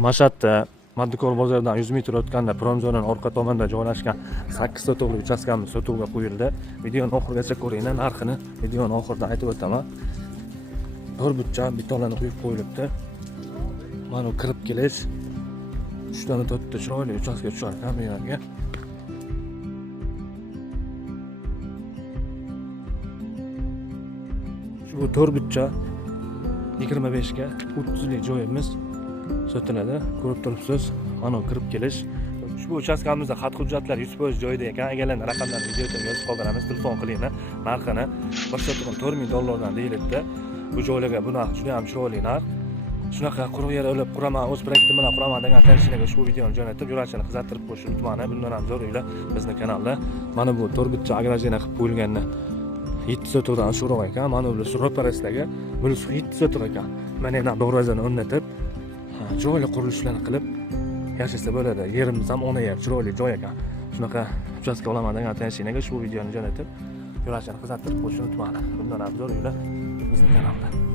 Mashhadda Maddikor bozoridan 100 metr o'tganda Promzonaning orqa tomonida joylashgan 8 sotuvli uchastkamiz sotuvga qo'yildi. Videoni oxirigacha ko'ringlar, narxini videoni oxirida aytib o'taman. 4 butcha betonlarni quyib qo'yilibdi. Mana kirib kelish 3 tane 4 ta chiroyli uchastka tushar ekan bu yerga. Shu 4 butcha 25 ga 30 lik joyimiz sotiladi. Ko'rib turibsiz, mana kirib kelish. Ushbu uchastkamizda xat hujjatlar 100% joyida ekan. Egalarning raqamlarini videoda yozib qoldiramiz. Telefon qilinglar. Narxini $1.4 dan deyilibdi. Bu joylarga bu narx juda ham chiroyli narx. Shunaqa quruq yer olib quraman, o'z proyektim bilan quraman degan tanishlarga ushbu videoni jo'natib, yo'lachini qizartirib qo'yishni unutmanglar. Bundan ham zo'r uylar bizning kanalda. Mana bu 4 butcha agrajina qilib qo'yilganini 7 sotuvdan oshiqroq ekan. Mana bu Roparesdagi bunisi 7 sotuv ekan. Mana yana darvozani o'rnatib, joyli qurilishlarni qilib yashasa bo'ladi. Yerimiz ham 10 yer, chiroyli joy ekan. Shunaqa uchastka olaman degan tanishlarga ushbu videoni jo'natib, yo'lachini qizartirib qo'yishni unutmanglar. Bundan ham zo'r uylar bizning kanalda.